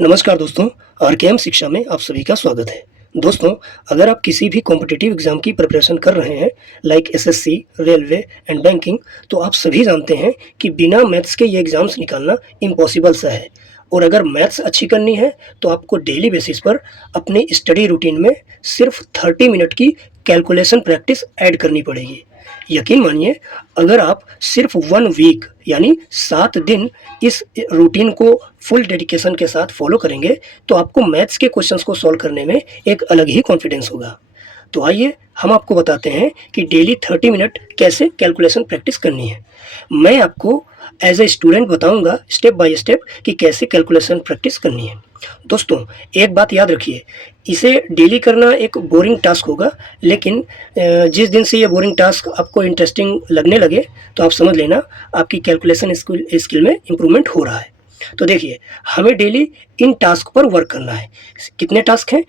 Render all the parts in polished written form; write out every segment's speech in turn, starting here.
नमस्कार दोस्तों, आरकेएम शिक्षा में आप सभी का स्वागत है। दोस्तों, अगर आप किसी भी कॉम्पिटिटिव एग्ज़ाम की प्रिपरेशन कर रहे हैं like SSC, railway and banking, तो आप सभी जानते हैं कि बिना मैथ्स के ये एग्ज़ाम्स निकालना इम्पॉसिबल सा है। और अगर मैथ्स अच्छी करनी है तो आपको डेली बेसिस पर अपनी स्टडी रूटीन में सिर्फ 30 मिनट की कैलकुलेशन प्रैक्टिस ऐड करनी पड़ेगी। यकीन मानिए, अगर आप सिर्फ 1 वीक यानी 7 दिन इस रूटीन को फुल डेडिकेशन के साथ फॉलो करेंगे तो आपको मैथ्स के क्वेश्चंस को सॉल्व करने में एक अलग ही कॉन्फिडेंस होगा। तो आइए हम आपको बताते हैं कि डेली 30 मिनट कैसे कैलकुलेशन प्रैक्टिस करनी है। मैं आपको एज ए स्टूडेंट बताऊंगा स्टेप बाय स्टेप कि कैसे कैलकुलेशन प्रैक्टिस करनी है। दोस्तों, एक बात याद रखिए, इसे डेली करना एक बोरिंग टास्क होगा, लेकिन जिस दिन से ये बोरिंग टास्क आपको इंटरेस्टिंग लगने लगे तो आप समझ लेना आपकी कैलकुलेशन स्किल में इम्प्रूवमेंट हो रहा है। तो देखिए, हमें डेली इन टास्क पर वर्क करना है। कितने टास्क हैं?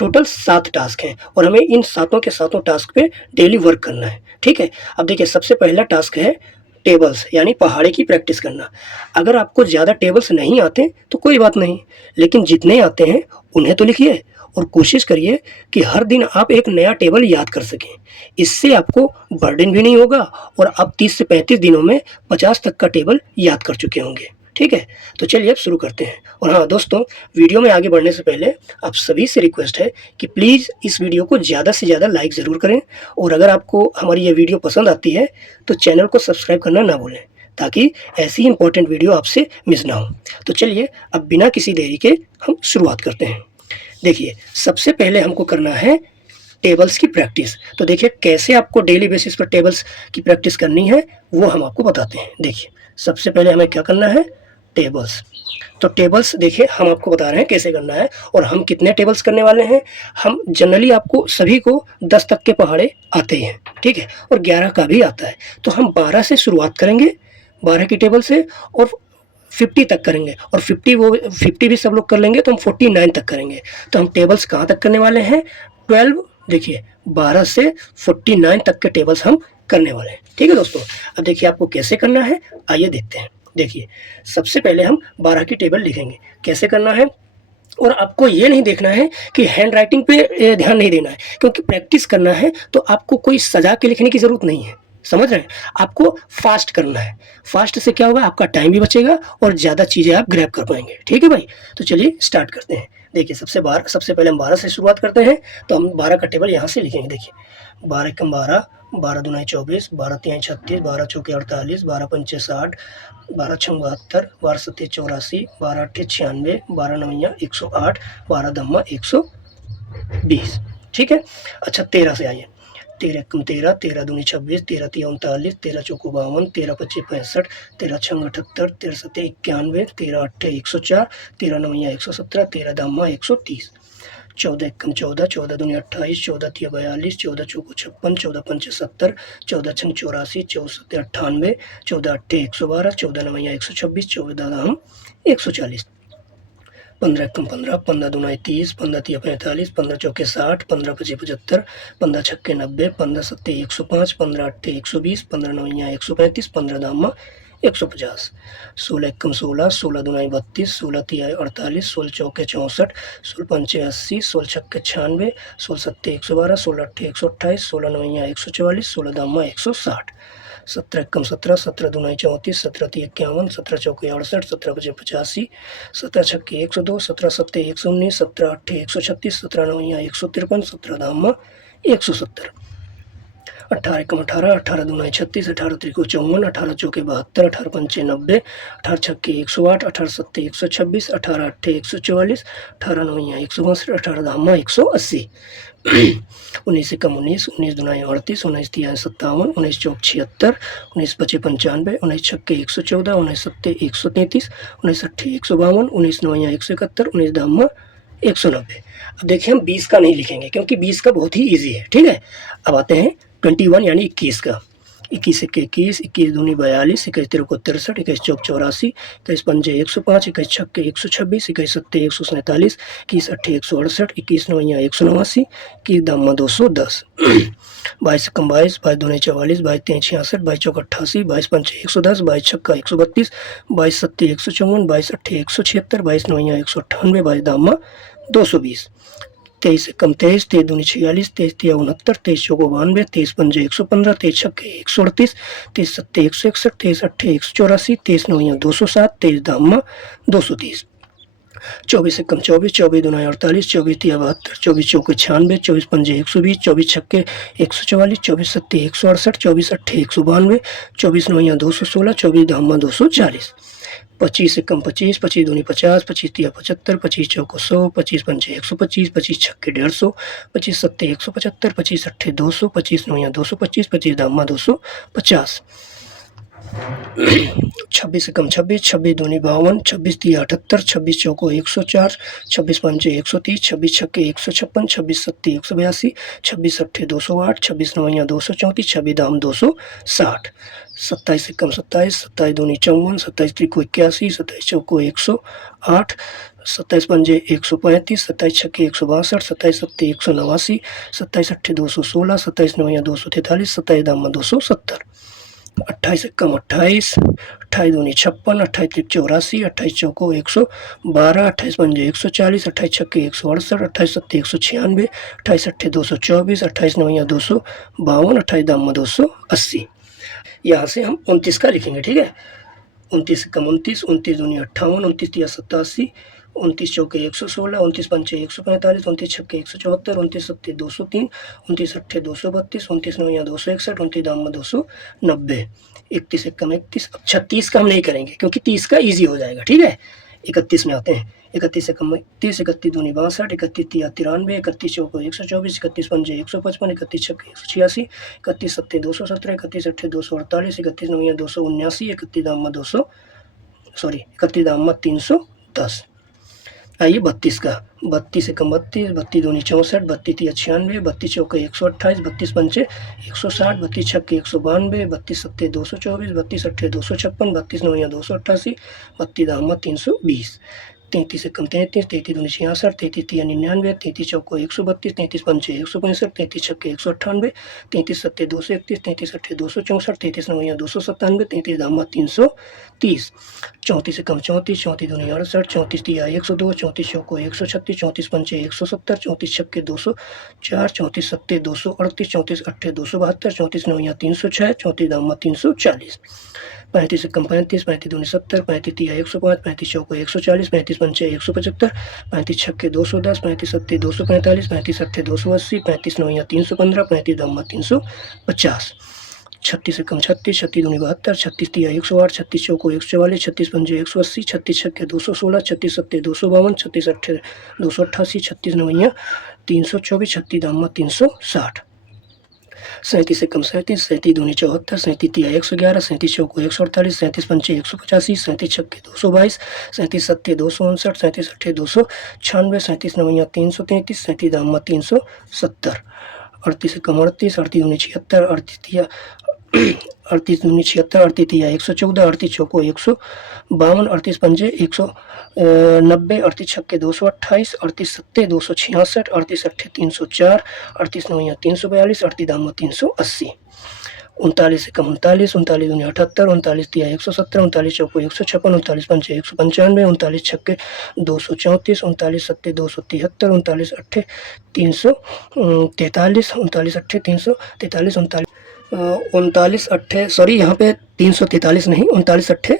टोटल 7 टास्क हैं और हमें इन सातों के सातों टास्क पे डेली वर्क करना है। ठीक है, अब देखिए, सबसे पहला टास्क है टेबल्स यानी पहाड़े की प्रैक्टिस करना। अगर आपको ज़्यादा टेबल्स नहीं आते तो कोई बात नहीं, लेकिन जितने आते हैं उन्हें तो लिखिए और कोशिश करिए कि हर दिन आप एक नया टेबल याद कर सकें। इससे आपको बर्डन भी नहीं होगा और आप 30 से 35 दिनों में 50 तक का टेबल याद कर चुके होंगे। ठीक है, तो चलिए अब शुरू करते हैं। और हाँ दोस्तों, वीडियो में आगे बढ़ने से पहले आप सभी से रिक्वेस्ट है कि प्लीज़ इस वीडियो को ज़्यादा से ज़्यादा लाइक ज़रूर करें और अगर आपको हमारी ये वीडियो पसंद आती है तो चैनल को सब्सक्राइब करना ना भूलें, ताकि ऐसी इंपॉर्टेंट वीडियो आपसे मिस ना हो। तो चलिए अब बिना किसी देरी के हम शुरुआत करते हैं। देखिए, सबसे पहले हमको करना है टेबल्स की प्रैक्टिस। तो देखिए, कैसे आपको डेली बेसिस पर टेबल्स की प्रैक्टिस करनी है वो हम आपको बताते हैं। देखिए, सबसे पहले हमें क्या करना है? टेबल्स। तो टेबल्स देखिए, हम आपको बता रहे हैं कैसे करना है और हम कितने टेबल्स करने वाले हैं। हम जनरली आपको सभी को 10 तक के पहाड़े आते हैं, ठीक है, और 11 का भी आता है। तो हम 12 से शुरुआत करेंगे, 12 की टेबल से, और 50 तक करेंगे और 50 भी सब लोग कर लेंगे तो हम 49 तक करेंगे। तो हम टेबल्स कहाँ तक करने वाले हैं? 12, देखिए 12 से 49 तक के टेबल्स हम करने वाले हैं। ठीक है दोस्तों, अब देखिए आपको कैसे करना है, आइए देखते हैं। देखिए, सबसे पहले हम 12 की टेबल लिखेंगे। कैसे करना है? और आपको ये नहीं देखना है कि हैंड राइटिंग पे ध्यान नहीं देना है, क्योंकि प्रैक्टिस करना है तो आपको कोई सजा के लिखने की ज़रूरत नहीं है। समझ रहे हैं? आपको फास्ट करना है। फास्ट से क्या होगा? आपका टाइम भी बचेगा और ज़्यादा चीज़ें आप ग्रैब कर पाएंगे। ठीक है भाई, तो चलिए स्टार्ट करते हैं। देखिए, सबसे पहले हम 12 से शुरुआत करते हैं। तो हम 12 का टेबल यहाँ से लिखेंगे। देखिए, 12 एकम 12, 12 दूना 24, 12 तिहाई 36, 12 चौके 48, 12 पंचे 60, 12 छंग 72, 12 सत्ते 84, 12 अट्ठे 96, 12 नवैया 108, 12 दम्मा 120। ठीक है, अच्छा 13 से आइए। 13 एकम 13, 13 दूनी 26, 13 तिया 39, 13 चौको 52, 13 पच्चे 65, 13 छंग 78, 13 सत्ते 91, 13 अट्ठे 104, 13 नवैया 117, 13 दम्मा 130। 14 एकम 14, 14 दूनी 28, 14 तिया 42, 14 चौको 56, 14 पंचे 70, 14 छंग 84, 14 सत्ते 98, 14 अट्ठे 112, 14 नवैया 126, 14 दाम 140। 15 एकम 15, 15 दूना 30, 15 तिया 45, 15 चौके 60, 15 पचे 75, 15 छक्के 90, 15 सत्ते 105, 15 अट्ठे 120, 15 नवैया 135, 15 दामा 150। 16 एकम 16, 16 दूना 32, 16 तिया 48, 16 चौके 64, 16 पंचे 80, 16 छक्के 96, 16 सत्ते 112, 16 अट्ठे 128, 16 नवैया 144, 16 दामा 160। 17 एकम 17, 17 दूना 34, 17 तिया 51, 17 चौके 68, 17 पचे 85, 17 छक्के 102, 17 सत्ते 119, 17 अट्ठे 136, 17 नवैया 153, 17 दामा 170। 18 एकम 18, 18 दूना 36, 18 त्रिको 54, 18 चौके 72, 18 पंचे 90, 18 छक्के 108, 18 सत्ते 126, 18 अट्ठे 144, 18 नवैया 162, 18 दामा 180। 19 एकम 19, 19 दूना 38, 19 तिया 57, 19 चौक 76, 19 पचे 95, 19 छक्के 114, 19 सत्ते 133, 19 अट्ठे 152, 19 नवैया 171, 19 दामा 190। अब देखिए, हम 20 का नहीं लिखेंगे क्योंकि 20 का बहुत ही ईजी है। ठीक है, अब आते हैं 21 यानी 21 का। 21 एके 21, 21 दूनी 42, 21 तिरको 63, 21 चौक 84, 21 पंजे 105, 21 छक्के 126, 21 सत्ते 147, 21 अट्ठे 168, 21 नवैया 189, 21 दामा 210, 22 कम 22, 22 दूनी 44, 22 तीन 66, 22 चौक 88, 22 पंचे 110, 22 छक्का 132, 22 सत्ते 154, 22 अट्ठे 176, 22 नवैया 198, 22 दामा 220, 23 कम 23, 23 दूनी 46, 23 तिया 69, 23 चौको 92, 23 पंजे 115, 23 छक्के 138, 23 सत्ते 161, 23 अट्ठे 184, 23 नवैया 207, 23 दामा 230, 24 कम 24, 24 दूना 48, 24 तिया 72, 24 चौके 96, 24 पंजे 120, 24 छक्के 144, 24 सत्ते 168, 24 अट्ठे 192, 24 नवैया 216, 24 दामा 240, 25 कम 25, 25 दूनी 50, 25 तिया 75, 25 चौको 100, 25 पंजे 125, 25 छक्के 150, 25 सत्ते 175, 25 अट्ठे 200, 25 नवैया 225, 25 दामा 250, 26 कम 26, 26 दूनी 52, 26 तिया 78, 26 चौको 104, 26 पंजे 130, 26 छक्के 156, 26 सत्ते 182, 26 अट्ठे 208, 26 नवैया 234, 26 दाम 260, 27 कम 27, 27 दूनी 54, 27 त्रिको 81, 27 चौको 108, 27 पंजे 135, 27 छक्के 162, 27 सत्ते 189, 27 अट्ठे 216, 27 नवैया 243, 27 दामा 270, 28 कम 28, 28 दूनी 56, 28 त्रिक 84, 28 चौको 112, 28 पंजे 140, 28 छक्के 168, 28 सत्ते 196, 28 अट्ठे 224, 28 नवैया 252, 28 दामा 280। यहाँ से हम 29 का लिखेंगे, ठीक है। 29 कम 29, 29 दूनी 58, 29 तिया 87, 29 चौके 116, 29 पंचे 145, 29 छक्के 174, 29 सत्ते 203, 29 अट्ठे 232, 29 नवैया 261, 29 दामा 290, 31 कम 31। अब 36 का हम नहीं करेंगे क्योंकि 30 का ईजी हो जाएगा, ठीक है। 31 में आते हैं। 31 कम 31, 31 दूनी 62, 31 तिया 93, 31 चौको 124, 31 पंजे 155, 31 छक्के 186, 31 सत्ते 217, 31 अट्ठे 248, 31 नवैया 279, 31 दामा 310। आइए 32 का। 32 कम 32, 32 दूनी 64, 32 तिया 96, 32 चौके 128, 32 पंचे 160, 32 छक्के 192, 32 सत्ते 224, 32 अट्ठे 256, 32 नवैया 288, 32 दामा 320, 33 कम 33, 33 दूनी 66, 33 तिया 99, 33 चौको 132, 33 पंचे 165, 33 छक्के 198, 33 सत्ते 231, 33 अट्ठे 264, 33 नवैया 297, 33 दामा 330, 34 कम 34, 34 दूनी 68, 34 तिया 102, 34 चौको 136, 34 पंचे 170, 34 छक्के 204, 34 सत्ते 238, 34 अट्ठे 272, 34 नवैया 306, 34 दामा 340, 35 कम 35, 35 दूनी 70, 35 तिया 105, 35 चौको 140, 35 पंचे 175, 35 छक्के 210, 35 सत्ते 245, 35 अट्ठे 280, 35 नवैया 315, 35 दामा 350, 36 कम 36, 36 दूनी 72, 36 तिया 108, 36 चौको 144, 36 पंजे 180, 36 छक्के 216, 36 सत्ते 252, 36 अट्ठे 288, 36 नवैया 324, 36 दामा 360, 37 कम 37, 37 दूनी 74, 37 तिया 111, 37 चौको 148, 37 पंचे 185, 37 छक्के 222, 37 सत्ते 259, 37 अट्ठे 296, 37 नवैया 333, 37 दामा 370, 38 कम 38, 38 दूनी 76, 38 तिया 38 दूनी 76, 38 तिया 114, 38 चौको 152, 38 पंजे 190, 38 छक्के 228, 38 सत्ते 266, 38 अट्ठे 304, 38 नवैया 342, 38 दामा 380, 39 कम 39, 39 दूनी 78, 39 तिया 117, 39 चौको 156, 39 पंचे 195, 39 छक्के 234, 39 सत्ते 273, 39 अट्ठे 343, 39 अट्ठे 343, 39 अट्ठे सॉरी यहाँ पे 343 नहीं, 39 अट्ठे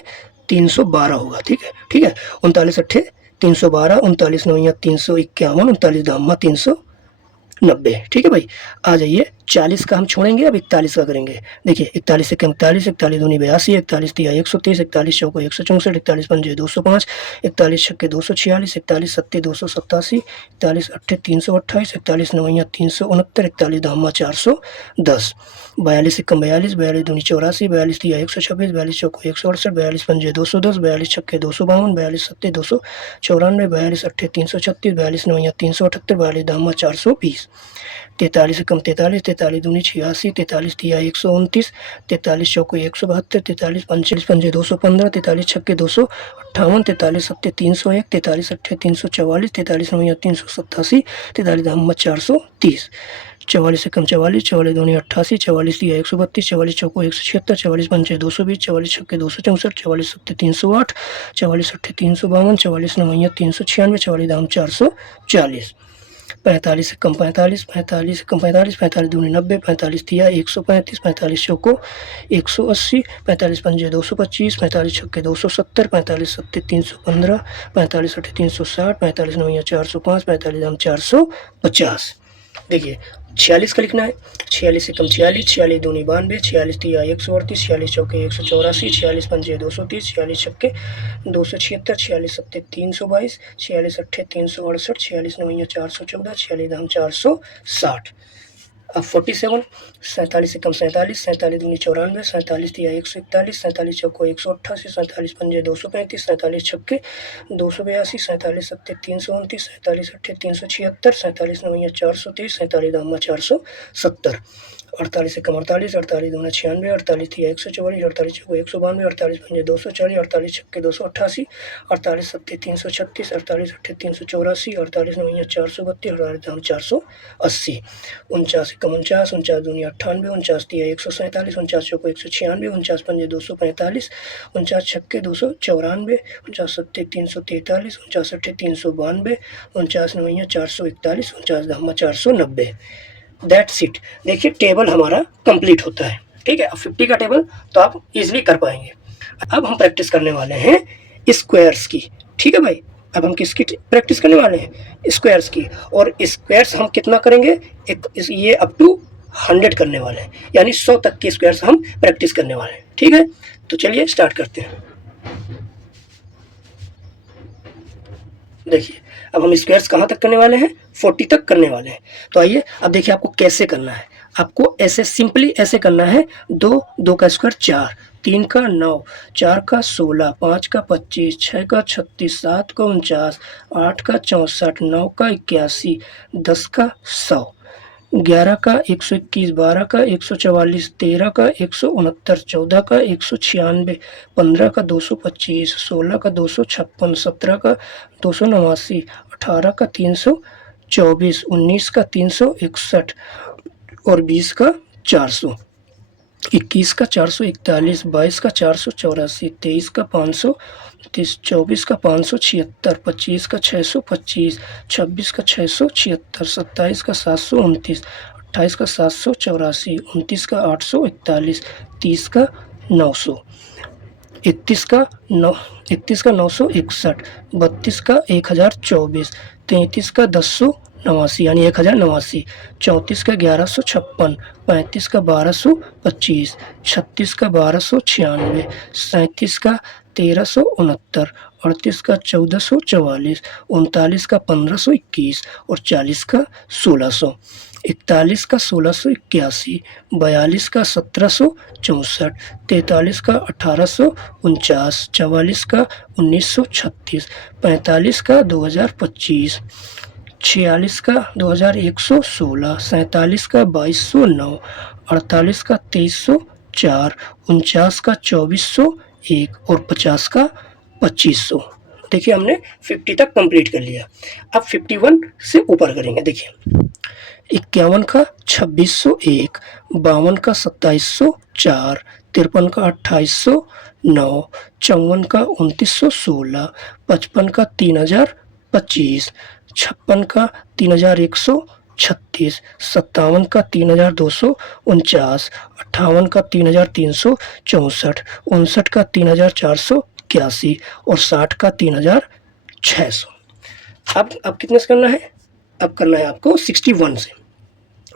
312 होगा, ठीक है, ठीक है। 39 अट्ठे 312, 39 नवैया 351, 39 दामा 390, ठीक है भाई। आ जाइए 40 का हम छोड़ेंगे, अब 41 का करेंगे। देखिए 41 से कम 41, 41 दूनी 82, 41 तिया 123, 41 चौको 164, 41 पंजे 205, 41 छक्के 246, 41 सत्ते 287, 41 अट्ठे 328, 41 नवैया 369, 41 दामा 410, 42 से कम 42, 42 दूनी 84, 42 तिया 126, 42 चौको 168, 42 पंजे 210, 42 छक्के 252, 42 सत्ते 294, 42 अट्ठे 336, 42 नवैया 378, 42 दामा 420, 43 से कम 43, 43 दूनी 86, 43 तिया 129, 43 चौको 172, 43 पंजे 215, 43 छक्के 258, 43 सत्ते 301, 43 अट्ठे 344, 43 नौया 387, 43 दहम्मा 430, 44 से कम 44, 44 दूनी 88, 44 तिया 132, 44 चौको 176, 44 पंजे 220, 44 छक्के 264, 44 सत्ते 308, 44 अट्ठे 352, 44 नौया 396, 44 दाम 440, 45 से कम 45, 45 से कम 45, 45 दूनी 90, 45 तिया 135, 45 चौको 180, 45 पंजे 225, 45 छक्के 270, 45 सत्ते 315, 45 अट्ठे 360, 45 नौया 405, 45 दाम 450। देखिए 46 का लिखना है। 46 से कम 46, 46 दूनी 92, 46 तिया 138, 46 चौके 184, 46 पंजे 230, 46 छक्के 276, 46 सत्ते 322, 46 अट्ठे 368, 46 नौया 414, 46 दाम 460। अब 47, 47 से कम 47, 47 दूनी 94, 47 तिया 141, 47 चौको 188, 47 पंजे 235, 47 छक्के 282, 47 सत्ते 329, 47 अट्ठे 376, 47 नौया 430, 47 दामा 470। 48 से कम 48, 48 दूना 96, 48 तिया 144, 48 चौको 192, 48 पंजे 240, 48 छक्के 288, 48 सत्ते 336, 48 अट्ठे 384, 48 नौया 432, 48 दाम 480। 49 से कम 49, 49 दूनी 98, 49 तिया 147, 49 चौको 196, 49 पंजे 245, 49 छक्के 294, 49 सत्ते 343, 49 अट्ठे 392, 49 नौया 441, 49 दामा 490। That's it. देखिए टेबल हमारा कंप्लीट होता है। ठीक है, अब 50 का टेबल तो आप इजीली कर पाएंगे। अब हम प्रैक्टिस करने वाले हैं स्क्वायर्स की। ठीक है भाई, अब हम किसकी प्रैक्टिस करने वाले हैं? स्क्वायर्स की। और स्क्वायर्स हम कितना करेंगे? ये अप टू 100 करने वाले हैं, यानी 100 तक के स्क्वायर्स हम प्रैक्टिस करने वाले हैं। ठीक है, तो चलिए स्टार्ट करते हैं। देखिए अब हम स्क्वायर्स कहाँ तक करने वाले हैं? 40 तक करने वाले हैं। तो आइए अब देखिए आपको कैसे करना है। आपको ऐसे सिंपली ऐसे करना है। 2 का स्क्वायर 4, 3 का 9, 4 का 16, 5 का 25, 6 का 36, 7 का 49, 8 का 64, 9 का 81, 10 का 100, 11 का 121, 12 का 144, 13 का 169, 14 का 196, 15 का 225, 16 का 256, 17 का 289, 18 का 324, 19 का 361 और 20 का 400, 21 का 441, 22 का 484, 23 का 530, 24 का 576, 25 का 625, 26 का 676, 27 का 729, 28 का 784, 29 का 841, 30 का 900, 31 का 961, 32 का 1024, 33 का 1089 यानी 1089, 34 का 1156, 35 का 1225, 36 का 1296, 37 का 1369, 38 का 1444, 39 का 1521 और 40 का 1600, 41 का 1681, 42 का 1764, 43 का 1849, 44 का 1936, 45 का 2025, 46 का 2116, 47 का 2209, 48 का 2304, 49 का 2401 और 50 का 2500। देखिए हमने 50 तक कंप्लीट कर लिया। अब 51 से ऊपर करेंगे। देखिए 51 का 2601, 52 का 2704, 53 का 2809, 54 का 2916, 55 का 3025, 56 का 3136, 57 का 3249, 58 का 3364, 59 का 3481 और 60 का 3600। अब कितने से करना है? अब करना है आपको 61 से।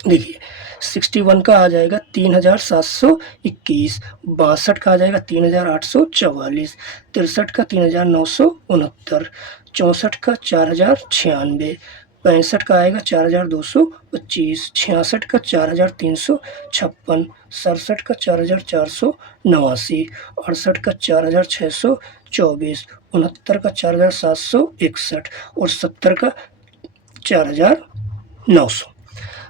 देखिए 61 का आ जाएगा 3721, 62 का आ जाएगा 3844, 63 का 3969, 64 का 4096, 65 का आएगा 4225, 66 का 4356, 67 का 4489, 68 का 4624, 69 का 4761 और 70 का 4900।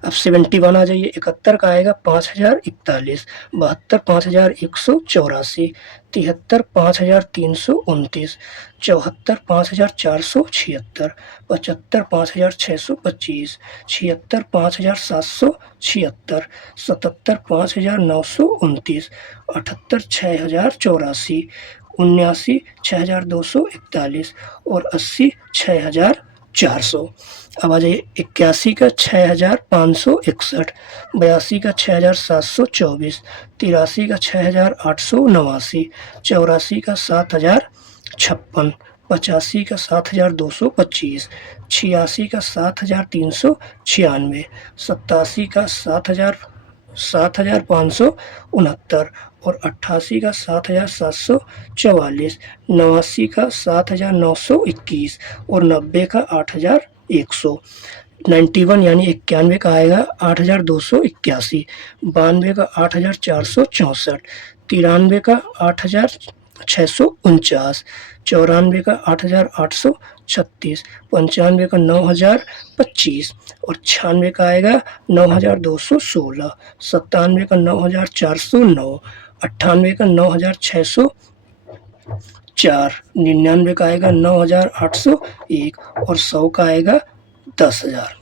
अब 71 आ जाइए, 71 का आएगा 5041, 72 5184, 73 5329, 74 5476, 75 5625, 76 5776, 77 5929, 78 6084, 79 6241 और 80 6400। अब आ जाइए 81 का 6561, 82 का 6724, 83 का 6889, 84 का 7056, 85 का 7225, 86 का 7396, 87 का 7569 और 88 का 7744, 89 का 7921 और 90 का 8100। 91 यानी 91 का आएगा 8281, 92 का 8464, 93 का 8649, 94 का 8836, 95 का 9025 और 96 का आएगा 9216, 97 का 9409, 98 का 9604, 99 का आएगा 9801 और 100 का आएगा 10,000।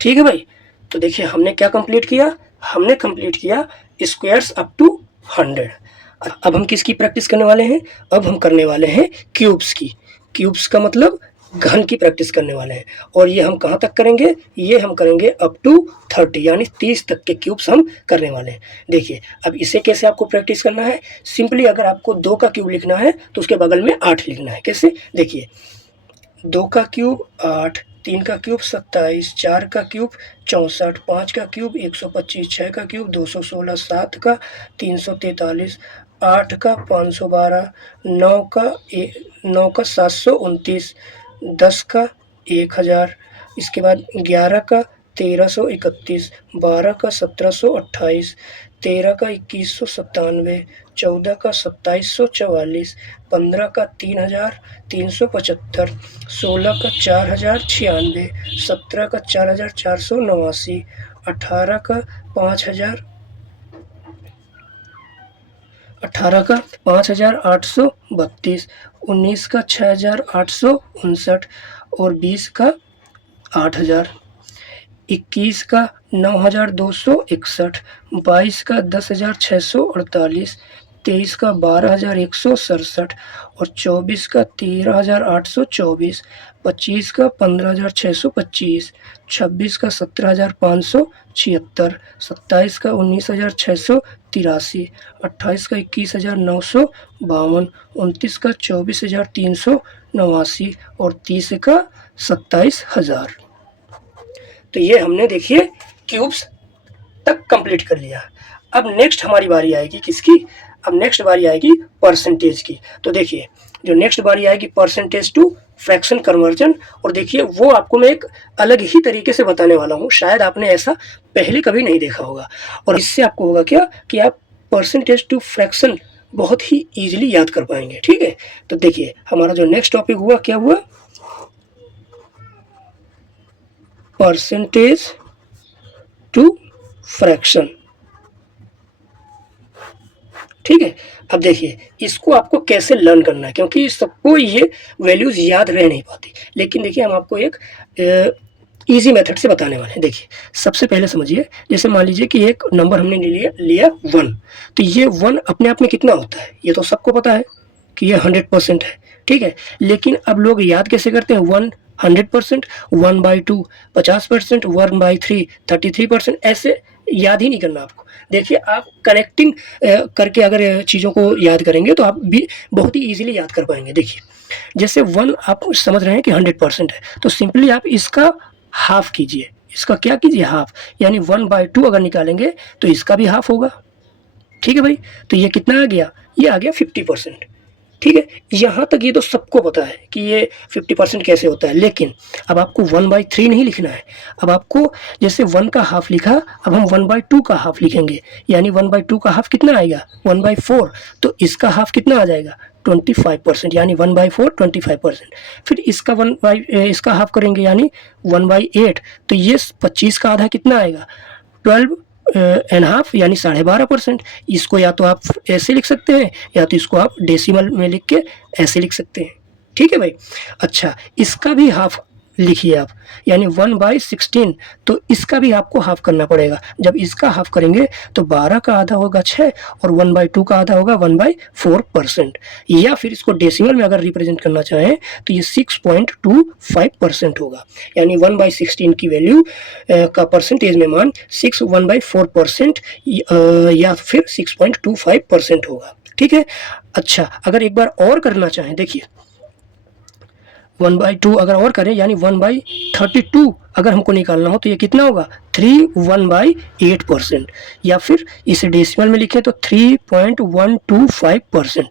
ठीक है भाई। तो देखिए हमने क्या कंप्लीट किया, हमने कंप्लीट किया स्क्वायर्स अप टू 100। अब हम किसकी प्रैक्टिस करने वाले हैं, अब हम करने वाले हैं क्यूब्स की। क्यूब्स का मतलब घन की प्रैक्टिस करने वाले हैं। और ये हम कहाँ तक करेंगे, ये हम करेंगे अप टू 30 यानी 30 तक के क्यूब्स हम करने वाले हैं। देखिए अब इसे कैसे आपको प्रैक्टिस करना है, सिंपली अगर आपको 2 का क्यूब लिखना है तो उसके बगल में 8 लिखना है। कैसे, देखिए 2 का क्यूब 8, 3 का क्यूब 27, 4 का क्यूब 64, 5 का क्यूब 125, 6 का क्यूब 216, 7 का 343, 8 का 512, 9 का 729, 10 का 1000, इसके बाद 11 का 1331, 12 का 1728, 13 का 2197, 14 का 2744, 15 का 3375, 16 का 4096, 17 का 4489, 18 का 5832, 19 का 6859 और 20 का 8000, 21 का 9261, 22 का 10648, 23 का 12167 और 24 का 13824, 25 का 15625, 26 का 17576, 27 का 19683, 28 का 21952, 29 का 24389 और 30 का 27000। तो ये हमने देखिए क्यूब्स तक कंप्लीट कर लिया। अब नेक्स्ट हमारी बारी आएगी किसकी, अब नेक्स्ट बारी आएगी परसेंटेज की। तो देखिए जो नेक्स्ट बारी आएगी परसेंटेज टू फ्रैक्शन कन्वर्जन, और देखिए वो आपको मैं एक अलग ही तरीके से बताने वाला हूँ, शायद आपने ऐसा पहले कभी नहीं देखा होगा। और इससे आपको होगा क्या कि आप परसेंटेज टू फ्रैक्शन बहुत ही ईजिली याद कर पाएंगे। ठीक है, तो देखिए हमारा जो नेक्स्ट टॉपिक हुआ क्या हुआ, परसेंटेज टू फ्रैक्शन। ठीक है, अब देखिए इसको आपको कैसे लर्न करना है, क्योंकि सबको ये वैल्यूज याद रह नहीं पाती। लेकिन देखिए हम आपको एक इजी मेथड से बताने वाले हैं। देखिए सबसे पहले समझिए, जैसे मान लीजिए कि एक नंबर हमने लिया 1, तो ये 1 अपने आप में कितना होता है, ये तो सबको पता है कि ये 100% है। ठीक है, लेकिन अब लोग याद कैसे करते हैं, 100%, 1/2 50%, 1/3 33%, ऐसे याद ही नहीं करना आपको। देखिए आप कनेक्टिंग करके अगर चीज़ों को याद करेंगे तो आप भी बहुत ही इजीली याद कर पाएंगे। देखिए जैसे 1 आप समझ रहे हैं कि 100% है, तो सिंपली आप इसका हाफ कीजिए, इसका क्या कीजिए, हाफ, यानी 1/2 अगर निकालेंगे तो इसका भी हाफ होगा। ठीक है भाई, तो ये कितना आ गया, ये आ गया 50%। ठीक है, यहाँ तक ये तो सबको पता है कि ये 50% कैसे होता है। लेकिन अब आपको 1/3 नहीं लिखना है, अब आपको जैसे 1 का हाफ लिखा, अब हम 1/2 का हाफ लिखेंगे, यानी 1/2 का हाफ कितना आएगा, 1/4, तो इसका हाफ कितना आ जाएगा, 25%, यानी 1/4 25%। फिर इसका हाफ करेंगे यानी 1/8, तो ये 25 का आधा कितना आएगा 12 एंड हाफ, यानी 12.5%। इसको या तो आप ऐसे लिख सकते हैं या तो इसको आप डेसिमल में लिख के ऐसे लिख सकते हैं। ठीक है भाई। अच्छा, इसका भी हाफ लिखिए आप, यानी 1/16, तो इसका भी आपको हाफ करना पड़ेगा। जब इसका हाफ करेंगे तो 12 का आधा होगा 6 और 1/2 का आधा होगा 1/4%। या फिर इसको डेसिमल में अगर रिप्रेजेंट करना चाहें तो ये 6.25% होगा, यानी 1/16 की वैल्यू का परसेंटेज में मान 1/4% या फिर 6.25% होगा। ठीक है। अच्छा, अगर एक बार और करना चाहें, देखिए 1/2 अगर और करें यानी 1/32 अगर हमको निकालना हो तो ये कितना होगा 1/8%, या फिर इसे डेसिमल में लिखें तो 3.125%।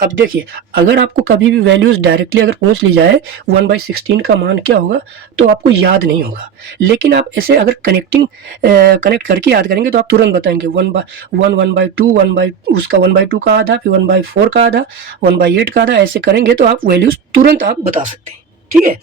अब देखिए, अगर आपको कभी भी वैल्यूज़ डायरेक्टली अगर पूछ ली जाए 1/16 का मान क्या होगा तो आपको याद नहीं होगा, लेकिन आप ऐसे अगर कनेक्ट करके याद करेंगे तो आप तुरंत बताएंगे 1/2 उसका 1/2 का आधा, फिर 1/4 का आधा, 1/8 का आधा, ऐसे करेंगे तो आप वैल्यूज़ तुरंत आप बता सकते हैं। ठीक है।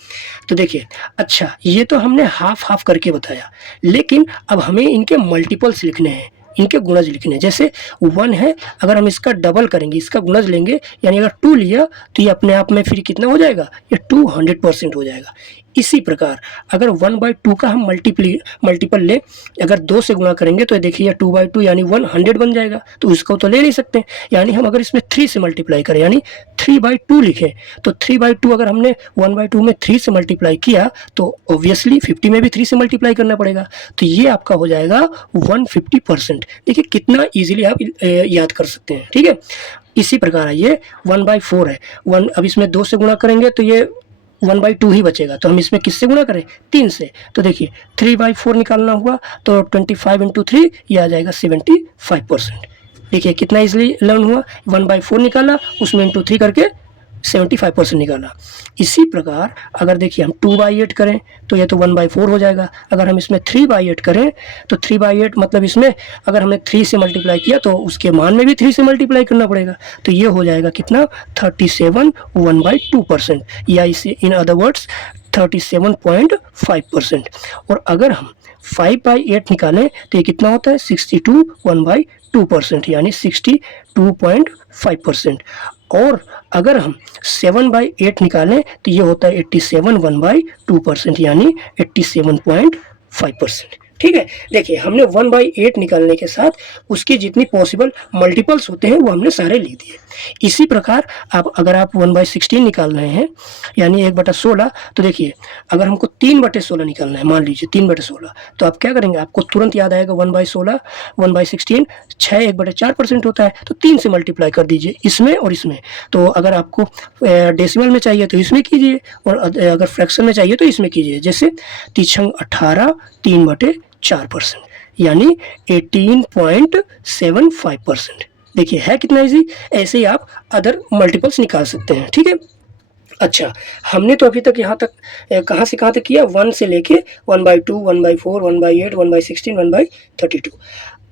तो देखिए, अच्छा ये तो हमने हाफ हाफ करके बताया, लेकिन अब हमें इनके मल्टीपल्स लिखने हैं, इनके गुणज लिखने हैं। जैसे 1 है, अगर हम इसका डबल करेंगे, इसका गुणज लेंगे, यानी अगर 2 लिया तो ये अपने आप में फिर कितना हो जाएगा, ये 200% हो जाएगा। इसी प्रकार अगर 1/2 का हम मल्टीपल ले, अगर 2 से गुणा करेंगे तो देखिए 2/2 यानी 100 बन जाएगा, तो इसको तो ले नहीं सकते, यानी हम अगर इसमें 3 से मल्टीप्लाई करें यानी 3/2 लिखें, तो 3/2 अगर हमने 1/2 में 3 से मल्टीप्लाई किया तो ऑब्वियसली 50 में भी 3 से मल्टीप्लाई करना पड़ेगा, तो ये आपका हो जाएगा 150%। देखिए कितना ईजिली आप याद कर सकते हैं। ठीक है। इसी प्रकार ये 1/4 है, अब इसमें 2 से गुणा करेंगे तो ये 1/2 ही बचेगा, तो हम इसमें किससे गुणा करें 3 से, तो देखिए 3/4 निकालना हुआ तो 25 × 3 ये आ जाएगा 75%। देखिए कितना इजीली लर्न हुआ, 1/4 निकाला, उसमें × 3 करके 75% निकाला। इसी प्रकार अगर देखिए हम 2/8 करें तो ये तो 1/4 हो जाएगा, अगर हम इसमें 3/8 करें तो 3/8 मतलब इसमें अगर हमने 3 से मल्टीप्लाई किया तो उसके मान में भी 3 से मल्टीप्लाई करना पड़ेगा, तो ये हो जाएगा कितना 37 1/2%, या इसे इन अदर वर्ड्स 37.5%। और अगर हम 5/8 निकालें तो ये कितना होता है 62 1/2%, यानी 62.5%। और अगर हम 7/8 निकालें तो ये होता है 87 1/2%, यानी 87.5%। ठीक है। देखिए हमने 1/8 निकालने के साथ उसकी जितनी पॉसिबल मल्टीपल्स होते हैं वो हमने सारे लिख दिए। इसी प्रकार अगर आप 1/16 निकाल रहे हैं यानी 1/16, तो देखिए अगर हमको 3/16 निकालना है, मान लीजिए 3/16, तो आप क्या करेंगे, आपको तुरंत याद आएगा 1/16 1/16 6 1/4% होता है, तो 3 से मल्टीप्लाई कर दीजिए इसमें और इसमें। तो अगर आपको डेसिमल में चाहिए तो इसमें कीजिए, और अगर फ्रैक्शन में चाहिए तो इसमें कीजिए। जैसे 3 18 3/4%, यानी 18.75%। देखिए है कितना इजी, ऐसे ही आप अदर मल्टीपल्स निकाल सकते हैं। ठीक है। अच्छा, हमने तो अभी तक यहाँ तक कहाँ से कहाँ तक किया, 1 से लेके 1/2 1/4 1/8 1/16 1/32।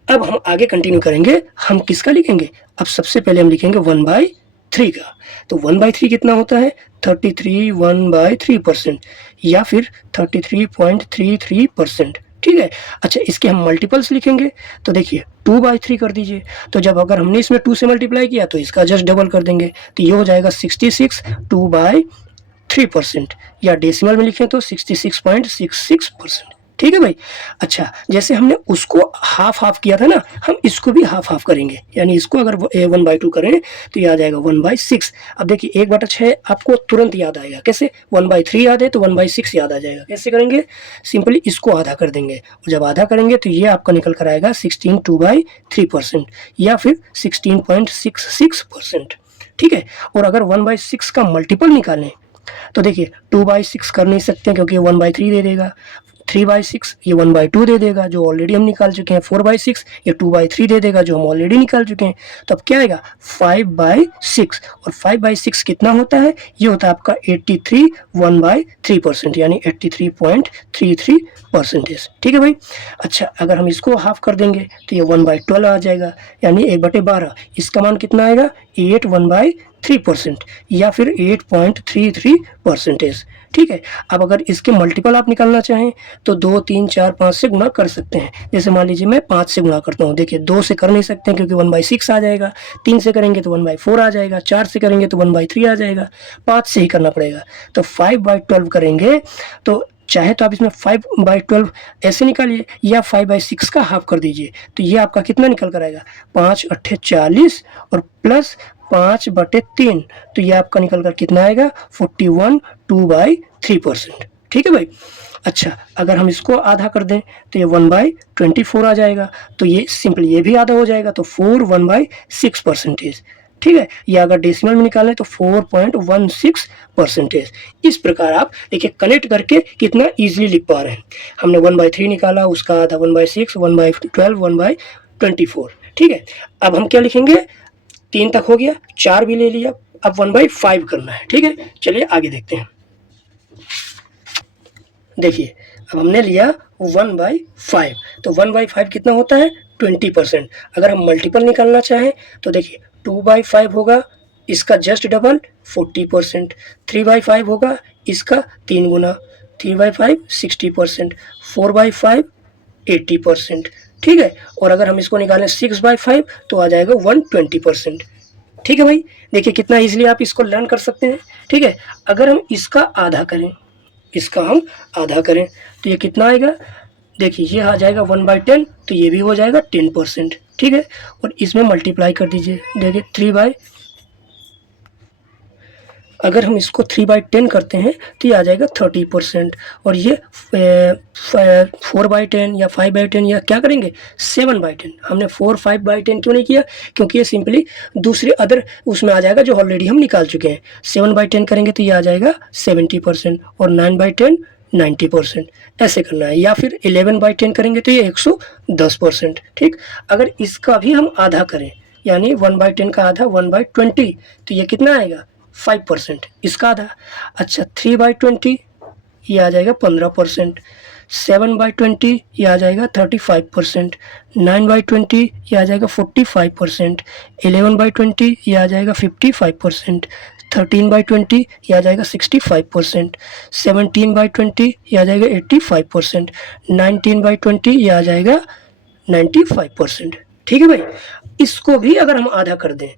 अब हम आगे कंटिन्यू करेंगे, हम किसका लिखेंगे, अब सबसे पहले हम लिखेंगे 1/3 का। तो 1/3 कितना होता है 33 1/3%, या फिर 33.33%। ठीक है। अच्छा, इसके हम मल्टीपल्स लिखेंगे, तो देखिए 2/3 कर दीजिए, तो जब अगर हमने इसमें 2 से मल्टीप्लाई किया तो इसका जस्ट डबल कर देंगे, तो ये हो जाएगा 66 2/3%, या डेसिमल में लिखें तो 66.66%। ठीक है भाई। अच्छा, जैसे हमने उसको हाफ हाफ किया था ना, हम इसको भी हाफ हाफ करेंगे, यानी इसको अगर 1/2 करें तो ये आ जाएगा 1/6। अब देखिए 1/6 आपको तुरंत याद आएगा, कैसे 1/3 याद है तो 1/6 याद आ जाएगा। कैसे करेंगे, सिंपली इसको आधा कर देंगे, और जब आधा करेंगे तो ये आपका निकल कर आएगा 16 2/3%, या फिर 16.66%। ठीक है। और अगर 1/6 का मल्टीपल निकालें तो देखिए 2/6 कर नहीं सकते क्योंकि 1/3 दे देगा, 3/6 ये 1/2 दे देगा जो ऑलरेडी हम निकाल चुके हैं, 4/6 ये 2/3 दे देगा जो हम ऑलरेडी निकाल चुके हैं। तो अब क्या आएगा 5/6, और 5/6 कितना होता है, ये होता है आपका 83 1/3% यानी 83.33%। ठीक है भाई। अच्छा, अगर हम इसको हाफ कर देंगे तो ये 1/12 आ जाएगा यानी 1/12। इसका मान कितना आएगा 8 1/3% या फिर 8.33%। ठीक है। अब अगर इसके मल्टीपल आप निकालना चाहें तो 2 3 4 5 से गुना कर सकते हैं। जैसे मान लीजिए मैं 5 से गुना करता हूँ, देखिए 2 से कर नहीं सकते हैं क्योंकि 1/6 आ जाएगा, 3 से करेंगे तो 1/4 आ जाएगा, 4 से करेंगे तो 1/3 आ जाएगा, 5 से ही करना पड़ेगा। तो 5/12 करेंगे तो चाहे तो आप इसमें 5/12 ऐसे निकालिए या 5/6 का हाफ कर दीजिए, तो ये आपका कितना निकल कर आएगा 5 8 40 और प्लस 5/3, तो ये आपका निकल कर कितना आएगा 41 2/3%। ठीक है भाई। अच्छा, अगर हम इसको आधा कर दें तो ये 1/24 आ जाएगा, तो ये सिंपल ये भी आधा हो जाएगा तो 4 1/6%। ठीक है। या अगर डेसिमल में निकालें तो 4.16%। इस प्रकार आप देखिए कनेक्ट करके कितना इजीली लिख पा रहे हैं। हमने 1/3 निकाला, उसका आधा 1/6, 1/12, 1/24। ठीक है। अब हम क्या लिखेंगे, 3 तक हो गया, 4 भी ले लिया, अब 1/5 करना है। ठीक है, चलिए आगे देखते हैं। देखिए अब हमने लिया 1/5, तो 1/5 कितना होता है 20%। अगर हम मल्टीपल निकालना चाहें तो देखिए 2/5 होगा, इसका जस्ट डबल 40%, 3/5 होगा, इसका 3 गुना, 3/5 60%, 4/5 80%। ठीक है। और अगर हम इसको निकालें 6/5 तो आ जाएगा 120%। ठीक है भाई। देखिए कितना इजीली आप इसको लर्न कर सकते हैं। ठीक है। अगर हम इसका आधा करें, इसका हम आधा करें तो ये कितना आएगा, देखिए ये आ जाएगा 1/10, तो ये भी हो जाएगा 10%। ठीक है। और इसमें मल्टीप्लाई कर दीजिए, देखिए 3 अगर हम इसको 3/10 करते हैं तो ये आ जाएगा 30%। और ये 4/10 या 5/10 या क्या करेंगे 7/10। हमने 4 5/10 क्यों नहीं किया, क्योंकि ये सिंपली दूसरे अदर उसमें आ जाएगा जो ऑलरेडी हम निकाल चुके हैं। 7/10 करेंगे तो ये आ जाएगा 70% और 9/10 90%। ऐसे करना है। या फिर 11/10 करेंगे तो ये 110%। ठीक। अगर इसका भी हम आधा करें यानी 1/10 का आधा 1/20, तो ये कितना आएगा 5%, इसका आधा। अच्छा 3/20 ये आ जाएगा 15%, 7/20 ये आ जाएगा 35%, 9/20 ये आ जाएगा 45%, 11/20 ये आ जाएगा 55%, 13/20 ये आ जाएगा 65%, 17/20 ये आ जाएगा 85%, 19/20 ये आ जाएगा 95%। ठीक है भाई। इसको भी अगर हम आधा कर दें,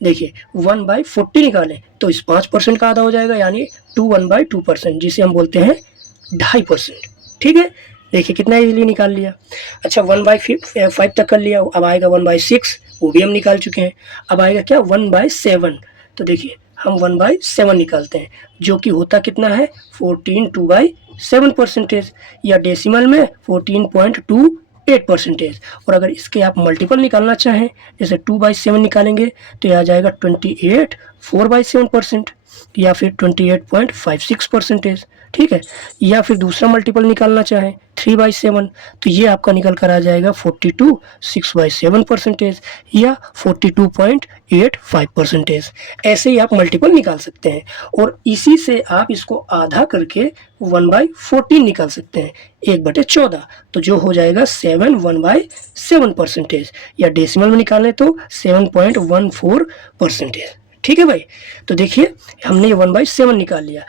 देखिए 1/40 निकालें तो इस 5% का आधा हो जाएगा यानी 1/2%, जिसे हम बोलते हैं 2.5%। ठीक है। देखिए कितना इजीली निकाल लिया। अच्छा 1/5 तक कर लिया, अब आएगा 1/6, वो भी हम निकाल चुके हैं। अब आएगा क्या 1/7, तो देखिए हम 1/7 निकालते हैं जो कि होता कितना है 14 2/7%, या डेसिमल में 14.28%। और अगर इसके आप मल्टीपल निकालना चाहें जैसे 2/7 निकालेंगे तो यह आ जाएगा 28 4/7% या फिर 28.56%। ठीक है। या फिर दूसरा मल्टीपल निकालना चाहें 3/7 तो ये आपका निकल कर आ जाएगा 42 6/7% या 42.85%। ऐसे ही आप मल्टीपल निकाल सकते हैं और इसी से आप इसको आधा करके 1/14 निकाल सकते हैं 1/14, तो जो हो जाएगा 7 1/7% या डेसिमल में निकालें तो 7.14%। ठीक है भाई। तो देखिए हमने ये 1/7 निकाल लिया।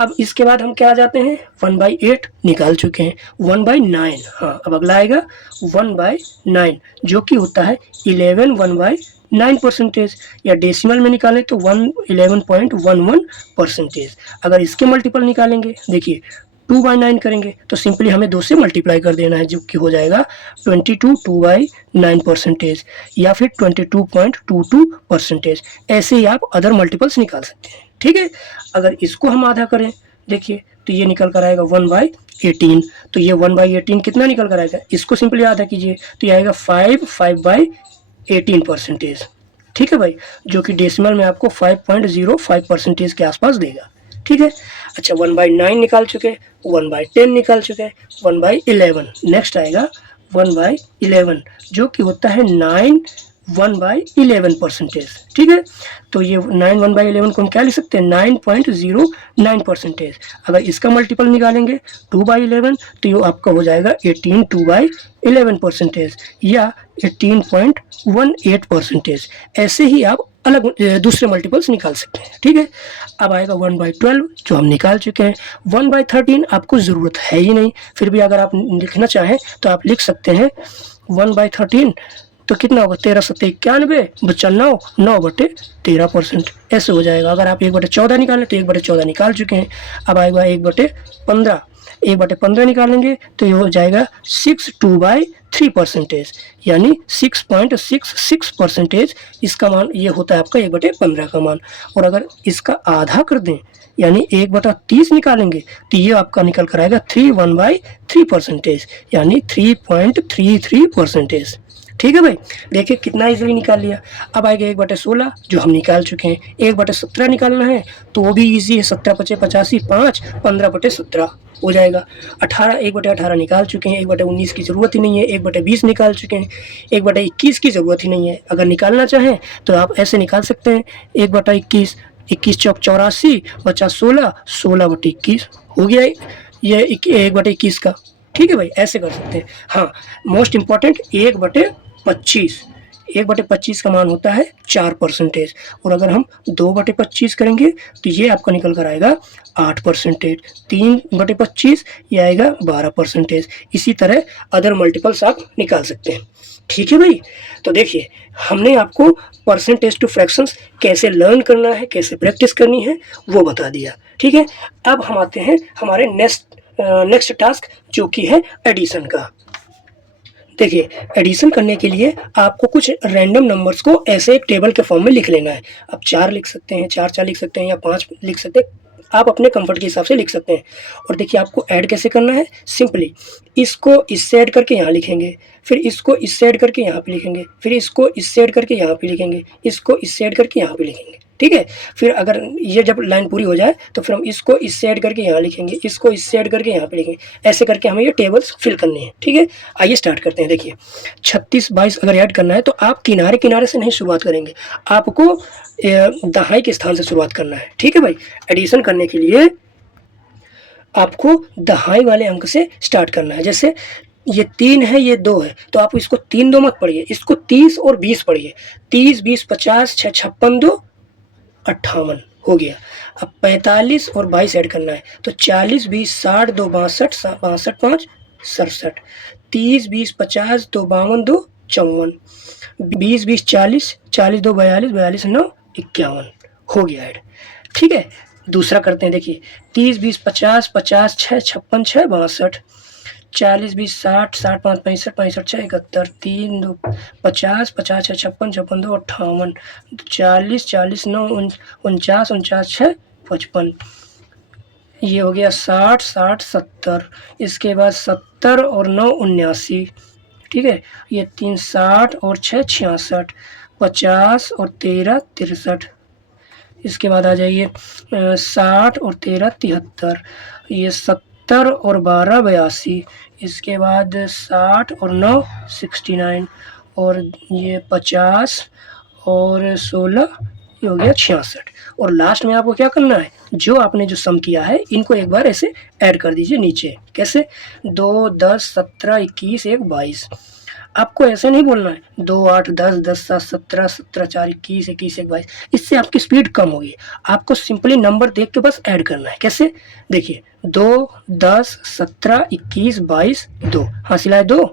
अब इसके बाद हम क्या आ जाते हैं 1/8 निकाल चुके हैं, 1/9। हाँ, अब अगला आएगा 1/9 जो कि होता है 11 1/9% या डेसिमल में निकालें तो 11.11%। अगर इसके मल्टीपल निकालेंगे, देखिए 2/9 करेंगे तो सिंपली हमें 2 से मल्टीप्लाई कर देना है जो कि हो जाएगा 22 2/9% या फिर 22.22%। ऐसे ही आप अदर मल्टीपल्स निकाल सकते हैं। ठीक है। अगर इसको हम आधा करें, देखिए तो ये निकल कर आएगा 1/18, तो ये 1/18 कितना निकल कर आएगा, इसको सिंपली आधा कीजिए तो ये आएगा 5/18%। ठीक है भाई, जो कि डेसिमल में आपको 5.05% के आसपास देगा। ठीक है। अच्छा 1/9 निकाल चुके, 1/10 निकाल चुके, 1/11। नेक्स्ट आएगा 1/11 जो कि होता है 9 1/11%। ठीक है, तो ये 9 1/11 को हम क्या लिख सकते हैं, 9.09%। अगर इसका मल्टीपल निकालेंगे 2/11 तो ये आपका हो जाएगा 18 2/11% या 18.18%। ऐसे ही आप अलग दूसरे मल्टीपल्स निकाल सकते हैं। ठीक है, अब आएगा 1/12 जो हम निकाल चुके हैं। 1/13 आपको ज़रूरत है ही नहीं, फिर भी अगर आप लिखना चाहें तो आप लिख सकते हैं 1/13 तो कितना होगा, 13 सत्ते 91 बच्चा 9, 9/13%। ऐसे हो जाएगा। अगर आप 1/14 निकालें तो 1/14 निकाल चुके हैं। अब आएगा 1/15, 1/15 निकालेंगे तो ये हो जाएगा 62/3%, यानी 6.66%। इसका मान ये होता है आपका 1/15 का मान। और अगर इसका आधा कर दें यानी 1/30 निकालेंगे तो ये आपका निकल कर आएगा 31/3%, यानी 3.33%। ठीक है भाई, देखिए कितना इजीली निकाल लिया। अब आएगा 1/16 जो हम निकाल चुके हैं। 1/17 निकालना है तो वो भी इजी है, 17 × 5 = 85, 5 15/17 हो जाएगा। 18 1/18 निकाल चुके हैं। 1/19 की ज़रूरत ही नहीं है। 1/20 निकाल चुके हैं। 1/21 की ज़रूरत ही नहीं है। अगर निकालना चाहें तो आप ऐसे निकाल सकते हैं 1/21, 21 चौक 84 बचा 16, 16/21 हो गया ये 1/21 का। ठीक है भाई, ऐसे कर सकते हैं। हाँ, मोस्ट इम्पॉर्टेंट 1/25, 1/25 का मान होता है 4%। और अगर हम 2/25 करेंगे तो ये आपका निकल कर आएगा 8%। 3/25 ये आएगा 12%। इसी तरह अदर मल्टीपल्स आप निकाल सकते हैं। ठीक है भाई, तो देखिए हमने आपको परसेंटेज टू फ्रैक्शंस कैसे लर्न करना है, कैसे प्रैक्टिस करनी है वो बता दिया। ठीक है, अब हम आते हैं हमारे नेक्स्ट टास्क जो कि है एडिशन का। देखिए एडिशन करने के लिए आपको कुछ रैंडम नंबर्स को ऐसे एक टेबल के फॉर्म में लिख लेना है। आप 4 लिख सकते हैं, 4 लिख सकते हैं या 5 लिख सकते हैं, आप अपने कंफर्ट के हिसाब से लिख सकते हैं। और देखिए आपको ऐड कैसे करना है, सिंपली इसको इससे ऐड करके यहाँ लिखेंगे, फिर इसको इससे ऐड करके यहाँ पे लिखेंगे, फिर इसको इससे ऐड करके यहाँ पे लिखेंगे, इसको इससे ऐड करके यहाँ पे लिखेंगे। ठीक है, फिर अगर ये जब लाइन पूरी हो जाए तो फिर हम इसको इससे ऐड करके यहाँ लिखेंगे, इसको इससे ऐड करके यहाँ पे लिखेंगे। ऐसे करके हमें ये टेबल्स फिल करनी है। ठीक है, आइए स्टार्ट करते हैं। देखिए 36 22 अगर ऐड करना है तो आप किनारे किनारे से नहीं शुरुआत करेंगे, आपको दहाई के स्थान से शुरुआत करना है। ठीक है भाई, एडिशन करने के लिए आपको दहाई वाले अंक से स्टार्ट करना है। जैसे ये 3 है, ये 2 है, तो आप इसको 3 2 मत पढ़िए, इसको 30 और 20 पढ़िए। 30 20 50 6 56 2 58 हो गया। अब 45 और 22 ऐड करना है तो 40 20 60 2 62 62 5 67, 30 20 50 2 52 2 54, 20 20 40 40 2 42 42 9 51 हो गया ऐड। ठीक है, दूसरा करते हैं। देखिए 30 20 50 50 6 56 6 62, 40 20 60 60 5 65 65 6 71, 3 2 50 50 6 56 56 2 58, 40 40 9 49 49 6 55, ये हो गया 60 60 70। इसके बाद 70 और 9 79। ठीक है, ये 3 60 और 6 66, 50 और 13 63। इसके बाद आ जाइए 60 और 13 73, ये 70 और 12 82। इसके बाद 60 और 9 69, और ये 50 और 16 ये हो गया 66। और लास्ट में आपको क्या करना है, जो आपने जो सम किया है इनको एक बार ऐसे ऐड कर दीजिए नीचे। कैसे, 2 10 17 21 1 22। आपको ऐसे नहीं बोलना है 2 8 10 10 7 17 17 4 21 21 1 22, इससे आपकी स्पीड कम होगी। आपको सिंपली नंबर देख के बस ऐड करना है। कैसे, देखिए 2 10 17 21 22 2, हाँ सिलाए 2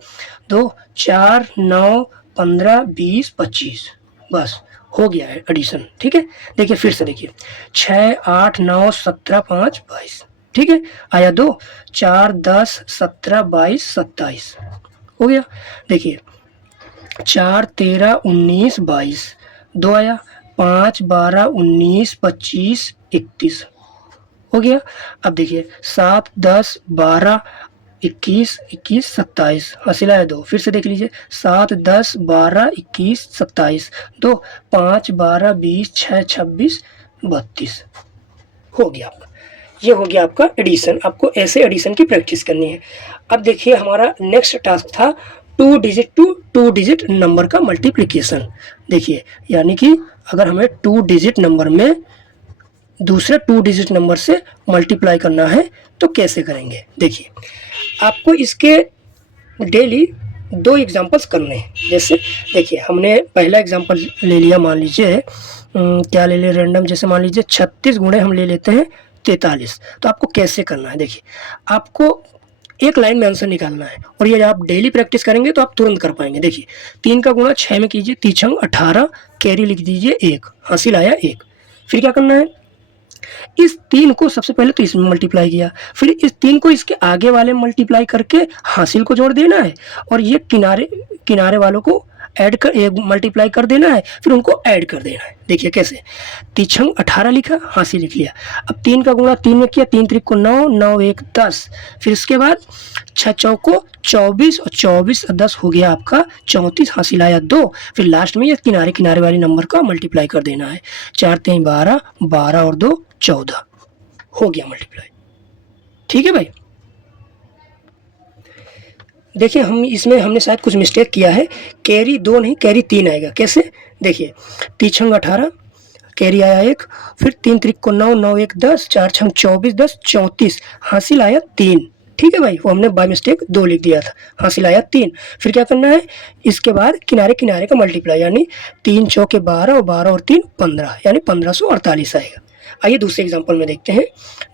2 4 9 15 20 25, बस हो गया है एडिशन। ठीक है, देखिए फिर से देखिए 6 8 9 17 5 22। ठीक है, आया 2 4 10 17 22 27 हो गया। देखिए 4 13 19 22 2 आया, 5 12 19 25 31 हो गया। अब देखिए 7 10 12 21 21 27, हासिला है 2। फिर से देख लीजिए 7 10 12 21 27 2 5 12 20 6 26 32 हो गया। ये हो गया आपका एडिशन। आपको ऐसे एडिशन की प्रैक्टिस करनी है। अब देखिए हमारा नेक्स्ट टास्क था 2 डिजिट टू 2 डिजिट नंबर का मल्टीप्लिकेशन। देखिए यानी कि अगर हमें 2 डिजिट नंबर में दूसरे 2 डिजिट नंबर से मल्टीप्लाई करना है तो कैसे करेंगे। देखिए आपको इसके डेली 2 एग्जांपल्स करने हैं। जैसे देखिए हमने पहला एग्जांपल ले लिया, मान लीजिए क्या ले ले रैंडम, जैसे मान लीजिए 36 गुणे हम ले लेते हैं 43। तो आपको कैसे करना है, देखिए आपको एक लाइन में आंसर निकालना है और ये आप डेली प्रैक्टिस करेंगे तो आप तुरंत कर पाएंगे। देखिए 3 का गुणा 6 में कीजिए, 3 छंग 18, कैरी लिख दीजिए 1, हासिल आया 1। फिर क्या करना है, इस 3 को सबसे पहले तो इसमें मल्टीप्लाई किया, फिर इस 3 को इसके आगे वाले मल्टीप्लाई करके हासिल को जोड़ देना है और ये किनारे किनारे वालों को ऐड कर एक मल्टीप्लाई कर देना है, फिर उनको ऐड कर देना है। देखिए कैसे, 3 छंग 18 लिखा, हासिल लिख लिया। अब 3 का गुणा 3 में किया, 3 त्रिक को 9, 9 1 10, फिर इसके बाद 6 चौको 24 और 24 और 10 हो गया आपका 34, हासिल आया 2। फिर लास्ट में ये किनारे किनारे वाले नंबर का मल्टीप्लाई कर देना है, 4 3 12, 12 और 2 14, हो गया मल्टीप्लाई। ठीक है भाई। देखिए हम इसमें हमने शायद कुछ मिस्टेक किया है, कैरी 2 नहीं कैरी 3 आएगा। कैसे, देखिए 3 छंग 18, कैरी आया 1, फिर 3 त्रिक को 9, 9 1 10, 4 छंग 24 10 34, हासिल आया 3। ठीक है भाई, वो हमने बाय मिस्टेक 2 लिख दिया था, हासिल आया 3। फिर क्या करना है, इसके बाद किनारे किनारे का मल्टीप्लाई, यानी 3 चौके 12 और 12 और 3 15, यानी 1548 आएगा। आइए दूसरे एग्जांपल में देखते हैं।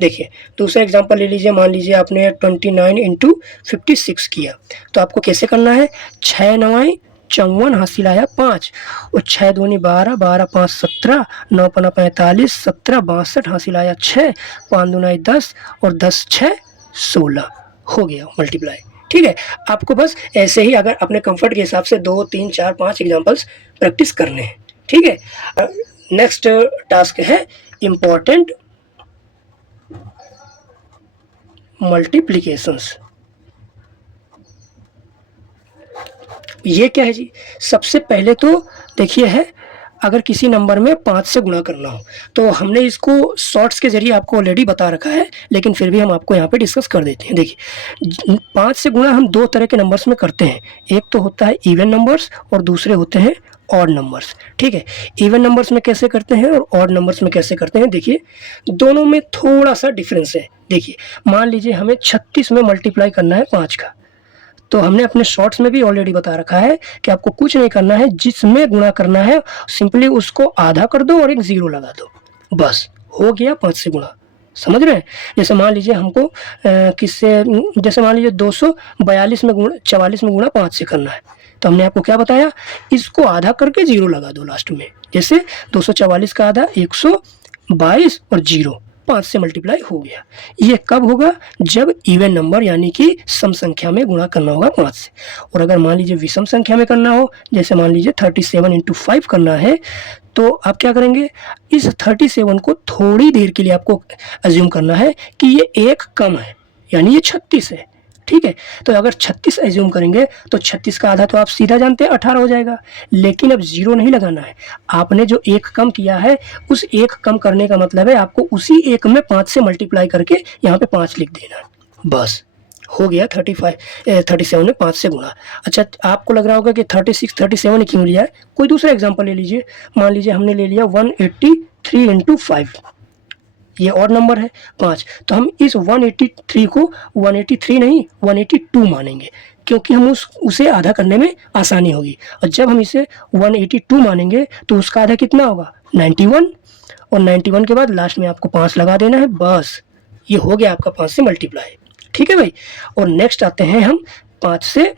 देखिए दूसरा एग्जांपल ले लीजिए, मान लीजिए आपने 29 इंटू 56 किया, तो आपको कैसे करना है, 6 9 54, हासिल आया 5, और 6 दूनी 12, 12 5 17, 9 पना 45, 17 62, हासिल आया 6, 5 दूना 10 और 10 6 16, हो गया मल्टीप्लाई। ठीक है, आपको बस ऐसे ही अगर अपने कंफर्ट के हिसाब से 2 3 4 5 एग्जांपल्स प्रैक्टिस करने हैं। ठीक है, नेक्स्ट टास्क है इम्पोर्टेंट मल्टीप्लिकेशंस। ये क्या है जी, सबसे पहले तो देखिए है, अगर किसी नंबर में 5 से गुणा करना हो तो हमने इसको शॉर्ट्स के जरिए आपको ऑलरेडी बता रखा है, लेकिन फिर भी हम आपको यहाँ पे डिस्कस कर देते हैं। देखिए 5 से गुणा हम 2 तरह के नंबर्स में करते हैं, एक तो होता है इवन नंबर्स और दूसरे होते हैं ऑड नंबर्स। ठीक है, इवन नंबर्स में कैसे करते हैं और ऑड नंबर्स में कैसे करते हैं, देखिए दोनों में थोड़ा सा डिफरेंस है। देखिए मान लीजिए हमें 36 में मल्टीप्लाई करना है 5 का, तो हमने अपने शॉर्ट्स में भी ऑलरेडी बता रखा है कि आपको कुछ नहीं करना है, जिसमें गुणा करना है सिंपली उसको आधा कर दो और एक 0 लगा दो, बस हो गया 5 से गुणा। समझ रहे हैं, जैसे मान लीजिए हमको किससे, जैसे मान लीजिए 242 में गुणा 44 में गुणा 5 से करना है, तो हमने आपको क्या बताया, इसको आधा करके 0 लगा दो लास्ट में। जैसे 244 का आधा 122 और 0, 5 से मल्टीप्लाई हो गया। ये कब होगा, जब इवन नंबर यानी कि सम संख्या में गुणा करना होगा 5 से। और अगर मान लीजिए विषम संख्या में करना हो, जैसे मान लीजिए 37 इंटू 5 करना है, तो आप क्या करेंगे, इस 37 को थोड़ी देर के लिए आपको अज्यूम करना है कि ये एक कम है, यानी ये 36 है। ठीक है, तो अगर 36 एज्यूम करेंगे तो 36 का आधा तो आप सीधा जानते हैं 18 हो जाएगा, लेकिन अब 0 नहीं लगाना है। आपने जो एक कम किया है, उस एक कम करने का मतलब है आपको उसी एक में 5 से मल्टीप्लाई करके यहाँ पे 5 लिख देना है, बस हो गया 37 में 5 से गुणा। अच्छा, आपको लग रहा होगा कि 36 37 क्यों लिया है, कोई दूसरा एग्जाम्पल ले लीजिए। मान लीजिए हमने ले लिया 183 इंटू 5, ये और नंबर है 5, तो हम इस 183 को 183 नहीं 182 मानेंगे, क्योंकि हम उसे आधा करने में आसानी होगी। और जब हम इसे 182 मानेंगे तो उसका आधा कितना होगा, 91, और 91 के बाद लास्ट में आपको 5 लगा देना है, बस ये हो गया आपका 5 से मल्टीप्लाई। ठीक है भाई, और नेक्स्ट आते हैं हम 5 से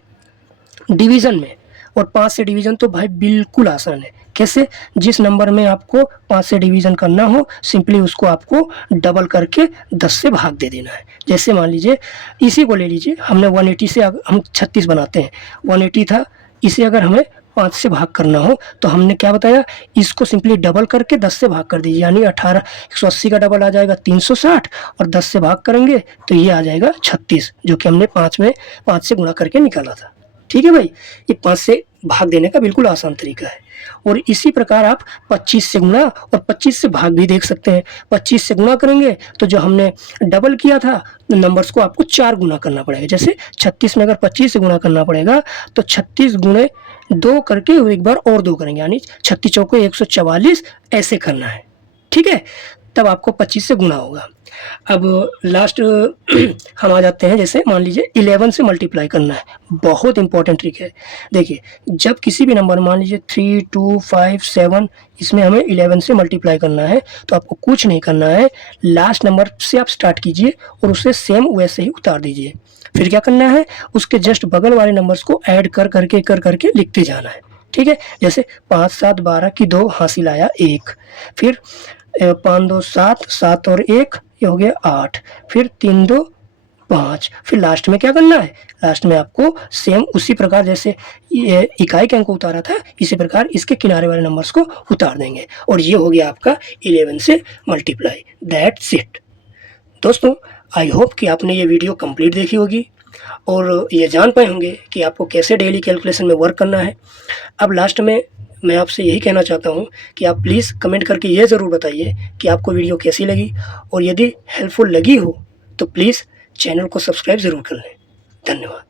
डिवीज़न में। और 5 से डिवीज़न तो भाई बिल्कुल आसान है। कैसे, जिस नंबर में आपको 5 से डिवीज़न करना हो, सिंपली उसको आपको डबल करके 10 से भाग दे देना है। जैसे मान लीजिए इसी को ले लीजिए, हमने 180 से हम 36 बनाते हैं, 180 था, इसे अगर हमें 5 से भाग करना हो तो हमने क्या बताया, इसको सिंपली डबल करके 10 से भाग कर दीजिए, यानी 180 का डबल आ जाएगा 360, और 10 से भाग करेंगे तो ये आ जाएगा 36, जो कि हमने 5 से गुणा करके निकाला था। ठीक है भाई, ये 5 से भाग देने का बिल्कुल आसान तरीका है। और इसी प्रकार आप 25 से गुणा और 25 से भाग भी देख सकते हैं। 25 से गुणा करेंगे तो जो हमने डबल किया था नंबर्स को आपको 4 गुना करना पड़ेगा। जैसे 36 में अगर 25 से गुणा करना पड़ेगा तो 36 गुणे 2 करके एक बार और 2 करेंगे, यानी 36 चौके 144 ऐसे करना है, ठीक है? तब आपको 25 से गुणा होगा। अब लास्ट हम आ जाते हैं, जैसे मान लीजिए 11 से मल्टीप्लाई करना है, बहुत इंपॉर्टेंट ट्रिक है। देखिए, जब किसी भी नंबर मान लीजिए 3, 2, 5, 7 इसमें हमें 11 से मल्टीप्लाई करना है, तो आपको कुछ नहीं करना है, लास्ट नंबर से आप स्टार्ट कीजिए और उसे सेम वैसे ही उतार दीजिए। फिर क्या करना है, उसके जस्ट बगल वाले नंबर्स को ऐड कर करके लिखते जाना है, ठीक है? जैसे 5, 7, 12 की 2 हासिल आया 1, फिर 5, 2, 7, 7 और 1 ये हो गया 8, फिर 3, 2, 5, फिर लास्ट में क्या करना है, लास्ट में आपको सेम उसी प्रकार जैसे ये इकाई के अंक को उतारा था, इसी प्रकार इसके किनारे वाले नंबर्स को उतार देंगे और ये हो गया आपका 11 से मल्टीप्लाई। That's it. दोस्तों, आई होप कि आपने ये वीडियो कंप्लीट देखी होगी और ये जान पाए होंगे कि आपको कैसे डेली कैलकुलेशन में वर्क करना है। अब लास्ट में मैं आपसे यही कहना चाहता हूँ कि आप प्लीज़ कमेंट करके ये ज़रूर बताइए कि आपको वीडियो कैसी लगी, और यदि हेल्पफुल लगी हो तो प्लीज़ चैनल को सब्सक्राइब ज़रूर कर लें। धन्यवाद।